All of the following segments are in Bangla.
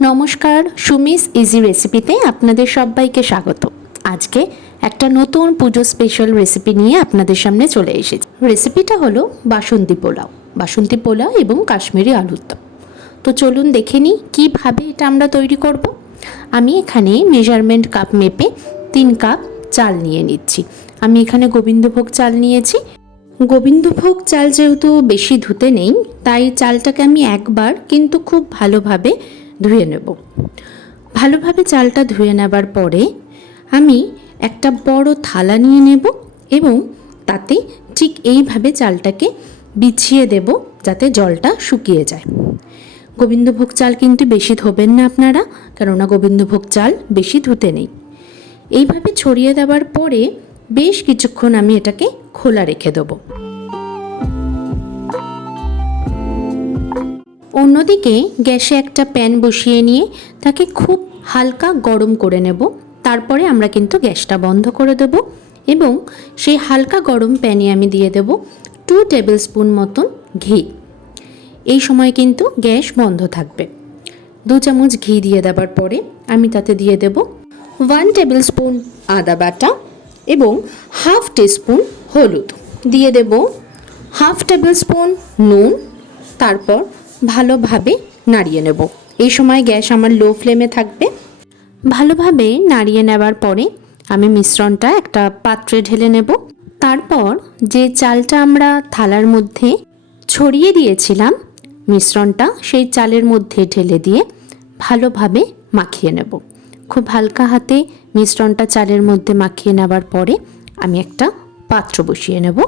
নমস্কার, সুমিস ইজি রেসিপিতে আপনাদের সবাইকে স্বাগত। আজকে একটা নতুন পুজো স্পেশাল রেসিপি নিয়ে আপনাদের সামনে চলে এসেছি। রেসিপিটা হলো বাসন্তী পোলাও এবং কাশ্মীরি আলুর দম। তো চলুন দেখে নিই কীভাবে এটা আমরা তৈরি করব। আমি এখানে মেজারমেন্ট কাপ মেপে 3 কাপ চাল নিয়ে নিচ্ছি। আমি এখানে গোবিন্দভোগ চাল নিয়েছি। গোবিন্দভোগ চাল যেহেতু বেশি ধুতে নেই, তাই চালটাকে আমি একবার কিন্তু খুব ভালোভাবে ধুয়ে নেব। ভালোভাবে চালটা ধুয়ে নেবার পরে আমি একটা বড় থালা নিয়ে নেব এবং তাতে ঠিক এইভাবে চালটাকে বিছিয়ে দেব যাতে জলটা শুকিয়ে যায়। গোবিন্দভোগ চাল কিন্তু বেশি ধোবেন না আপনারা, কেননা গোবিন্দভোগ চাল বেশি ধুতে নেই। এইভাবে ছড়িয়ে দেওয়ার পরে বেশ কিছুক্ষণ আমি এটাকে খোলা রেখে দেবো। অন্যদিকে গ্যাসে একটা প্যান বসিয়ে নিয়ে তাকে খুব হালকা গরম করে নেব। তারপরে আমরা কিন্তু গ্যাসটা বন্ধ করে দেব এবং সেই হালকা গরম প্যানে আমি দিয়ে দেব 2 টেবিল স্পুন মতন ঘি। এই সময় কিন্তু গ্যাস বন্ধ থাকবে। 2 চামচ ঘি দিয়ে দেওয়ার পরে আমি তাতে দিয়ে দেব 1 টেবিল স্পুন আদা বাটা এবং হাফ টিস্পুন হলুদ, দিয়ে দেব হাফ টেবিল স্পুন নুন। তারপর ভালোভাবে নাড়িয়ে নেব। এই সময় গ্যাস আমার লো ফ্লেমে থাকবে। ভালোভাবে নাড়িয়ে নেবার পরে আমি মিশ্রণটা একটা পাত্রে ঢেলে নেব। তারপর যে চালটা আমরা থালার মধ্যে ছড়িয়ে দিয়েছিলাম মিশ্রণটা, সেই চালের মধ্যে ঢেলে দিয়ে ভালোভাবে মাখিয়ে নেব। খুব হালকা হাতে মিশ্রণটা চালের মধ্যে মাখিয়ে নেবার পরে আমি একটা পাত্র বসিয়ে নেব।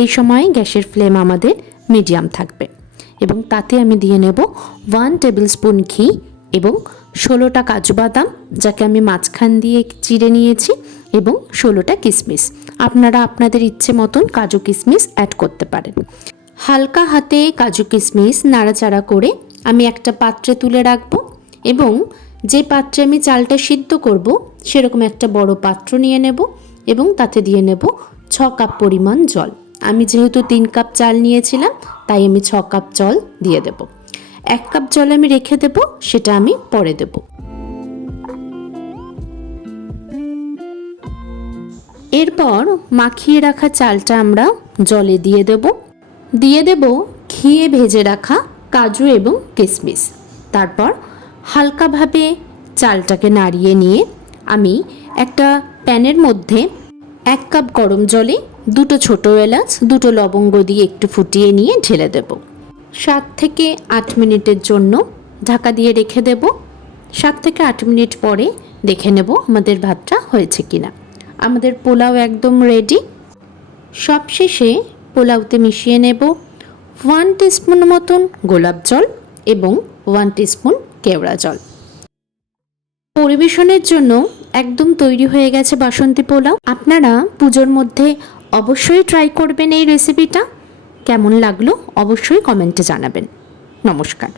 এই সময় গ্যাসের ফ্লেম আমাদের মিডিয়াম থাকবে এবং তাতে আমি দিয়ে নেব 1 টেবিল স্পুন ঘি এবং 16টা কাজু বাদাম, যাকে আমি মাঝখান দিয়ে চিড়ে নিয়েছি, এবং 16টা কিশমিশ। আপনারা আপনাদের ইচ্ছে মতন কাজু কিশমিশ অ্যাড করতে পারেন। হালকা হাতে কাজু কিশমিশ নাড়াচাড়া করে আমি একটা পাত্রে তুলে রাখবো এবং যে পাত্রে আমি চালটা সিদ্ধ করব সেরকম একটা বড় পাত্র নিয়ে নেব এবং তাতে দিয়ে নেব 6 কাপ পরিমাণ জল। আমি যেহেতু 3 কাপ চাল নিয়েছিলাম তাই আমি 6 কাপ জল দিয়ে দেব। 1 কাপ জল আমি রেখে দেব, সেটা আমি পরে দেব। এরপর মাখিয়ে রাখা চালটা আমরা জলে দিয়ে দেব ঘিয়ে ভেজে রাখা কাজু এবং কিশমিশ। তারপর হালকাভাবে চালটাকে নাড়িয়ে নিয়ে আমি একটা প্যানের মধ্যে 1 কাপ গরম জলে 2টো ছোট এলাচ, 2টো লবঙ্গ দিয়ে একটু ফুটিয়ে নিয়ে ঢেলে দেব। 7 থেকে 8 মিনিটের জন্য ঢাকা দিয়ে রেখে দেব। 7 থেকে 8 মিনিট পরে দেখে নেব আমাদের ভাতটা হয়েছে কিনা। আমাদের পোলাও একদম রেডি। সবশেষে পোলাওতে মিশিয়ে নেব 1 টিস্পুন মতন গোলাপ জল এবং 1 টিস্পুন কেওড়া জল। পরিবেশনের জন্য একদম তৈরি হয়ে গেছে বাসন্তী পোলাও। আপনারা পুজোর মধ্যে অবশ্যই ট্রাই করবেন এই রেসিপিটা। কেমন লাগলো অবশ্যই কমেন্টে জানাবেন। নমস্কার।